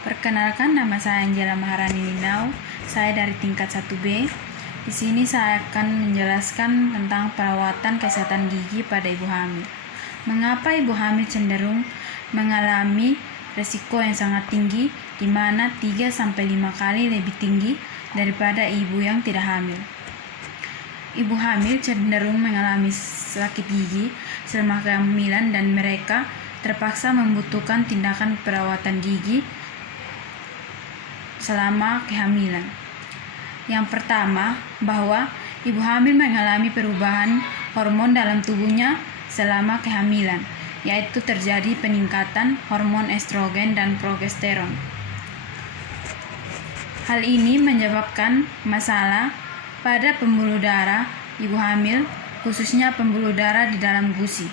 Perkenalkan, nama saya Angela Maharani Ninau. Saya dari tingkat 1B. Di sini saya akan menjelaskan tentang perawatan kesehatan gigi pada ibu hamil. Mengapa ibu hamil cenderung mengalami resiko yang sangat tinggi, di mana 3-5 kali lebih tinggi daripada ibu yang tidak hamil. Ibu hamil cenderung mengalami sakit gigi selama kehamilan dan mereka terpaksa membutuhkan tindakan perawatan gigi selama kehamilan. Yang pertama, bahwa ibu hamil mengalami perubahan hormon dalam tubuhnya selama kehamilan, yaitu terjadi peningkatan hormon estrogen dan progesteron. Hal ini menyebabkan masalah pada pembuluh darah ibu hamil, khususnya pembuluh darah di dalam gusi.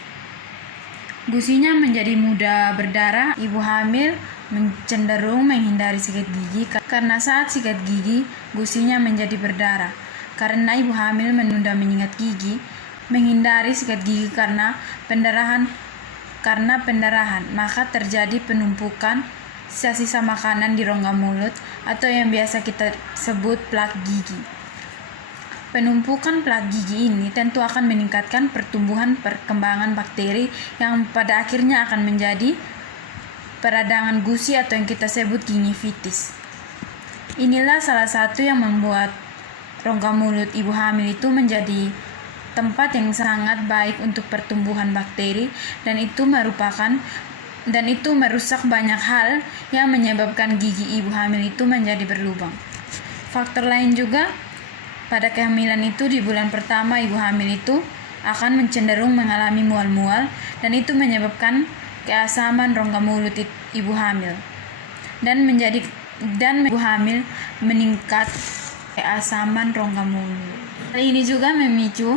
Gusinya menjadi mudah berdarah. Ibu hamil cenderung menghindari sikat gigi karena saat sikat gigi gusinya menjadi berdarah. Karena ibu hamil menunda menyikat gigi, menghindari sikat gigi karena pendarahan, maka terjadi penumpukan sisa-sisa makanan di rongga mulut atau yang biasa kita sebut plak gigi. Penumpukan plak gigi ini tentu akan meningkatkan perkembangan bakteri yang pada akhirnya akan menjadi peradangan gusi atau yang kita sebut gingivitis. Inilah salah satu yang membuat rongga mulut ibu hamil itu menjadi tempat yang sangat baik untuk pertumbuhan bakteri, dan itu merusak banyak hal yang menyebabkan gigi ibu hamil itu menjadi berlubang. Faktor lain juga, pada kehamilan itu di bulan pertama ibu hamil itu akan cenderung mengalami mual-mual, dan itu menyebabkan keasaman rongga mulut ibu hamil dan ibu hamil meningkat keasaman rongga mulut. Hal ini juga memicu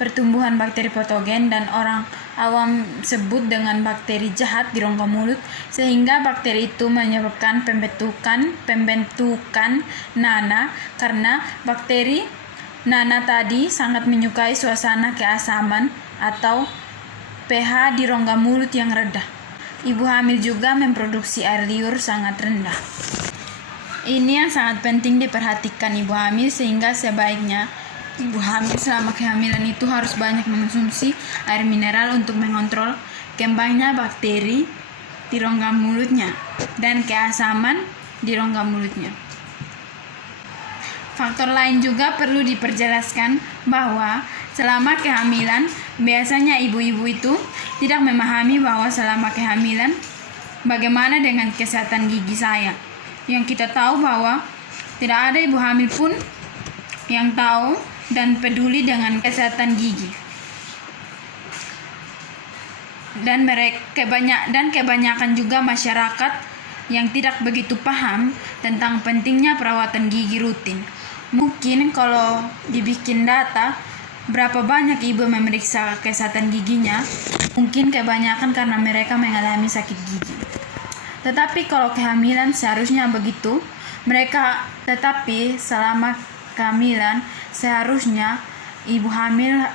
pertumbuhan bakteri patogen dan orang awam sebut dengan bakteri jahat di rongga mulut, sehingga bakteri itu menyebabkan pembentukan nana, karena bakteri nana tadi sangat menyukai suasana keasaman atau pH di rongga mulut yang rendah. Ibu hamil juga memproduksi air liur sangat rendah. Ini yang sangat penting diperhatikan ibu hamil, sehingga sebaiknya ibu hamil selama kehamilan itu harus banyak mengonsumsi air mineral untuk mengontrol kembangnya bakteri di rongga mulutnya dan keasaman di rongga mulutnya. Faktor lain juga perlu diperjelaskan, bahwa selama kehamilan biasanya ibu-ibu itu tidak memahami bahwa selama kehamilan bagaimana dengan kesehatan gigi saya. Yang kita tahu bahwa tidak ada ibu hamil pun yang tahu dan peduli dengan kesehatan gigi. Dan kebanyakan juga masyarakat yang tidak begitu paham tentang pentingnya perawatan gigi rutin. Mungkin kalau dibikin data berapa banyak ibu memeriksa kesehatan giginya, mungkin kebanyakan karena mereka mengalami sakit gigi. Tetapi kalau kehamilan seharusnya begitu, tetapi selama kehamilan seharusnya ibu hamil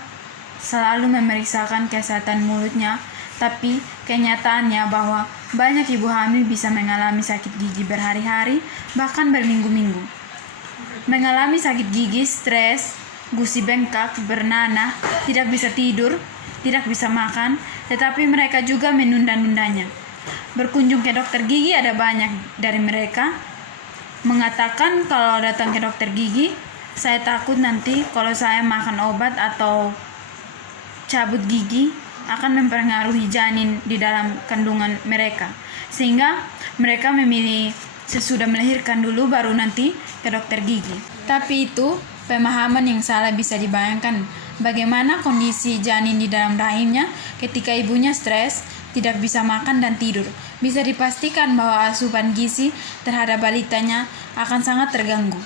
selalu memeriksakan kesehatan mulutnya, tapi kenyataannya bahwa banyak ibu hamil bisa mengalami sakit gigi berhari-hari, bahkan berminggu-minggu. Mengalami sakit gigi, stres, gusi bengkak, bernanah, tidak bisa tidur, tidak bisa makan, tetapi mereka juga menunda-nundanya. Berkunjung ke dokter gigi, ada banyak dari mereka mengatakan kalau datang ke dokter gigi, saya takut nanti kalau saya makan obat atau cabut gigi akan mempengaruhi janin di dalam kandungan mereka, sehingga mereka memilih sesudah melahirkan dulu baru nanti ke dokter gigi. Tapi itu pemahaman yang salah. Bisa dibayangkan bagaimana kondisi janin di dalam rahimnya ketika ibunya stres, tidak bisa makan dan tidur. Bisa dipastikan bahwa asupan gizi terhadap balitanya akan sangat terganggu.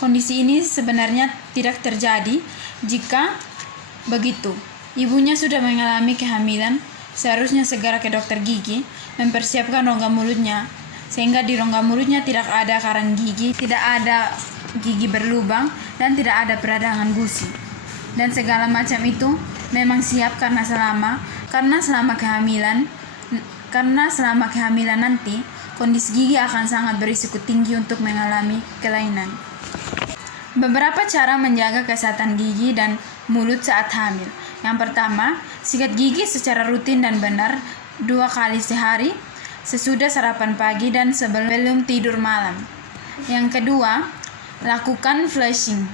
Kondisi ini sebenarnya tidak terjadi jika begitu. Ibunya sudah mengalami kehamilan, seharusnya segera ke dokter gigi, mempersiapkan rongga mulutnya, sehingga di rongga mulutnya tidak ada karang gigi, tidak ada gigi berlubang, dan tidak ada peradangan gusi. Dan segala macam itu memang siap karena selama kehamilan karena selama kehamilan nanti, kondisi gigi akan sangat berisiko tinggi untuk mengalami kelainan. Beberapa cara menjaga kesehatan gigi dan mulut saat hamil. Yang pertama, sikat gigi secara rutin dan benar 2 kali sehari, sesudah sarapan pagi dan sebelum tidur malam. Yang kedua, lakukan flushing.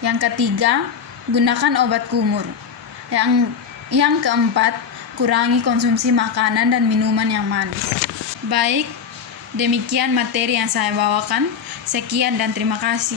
Yang ketiga, gunakan obat kumur. Yang keempat, kurangi konsumsi makanan dan minuman yang manis. Baik, demikian materi yang saya bawakan. Sekian dan terima kasih.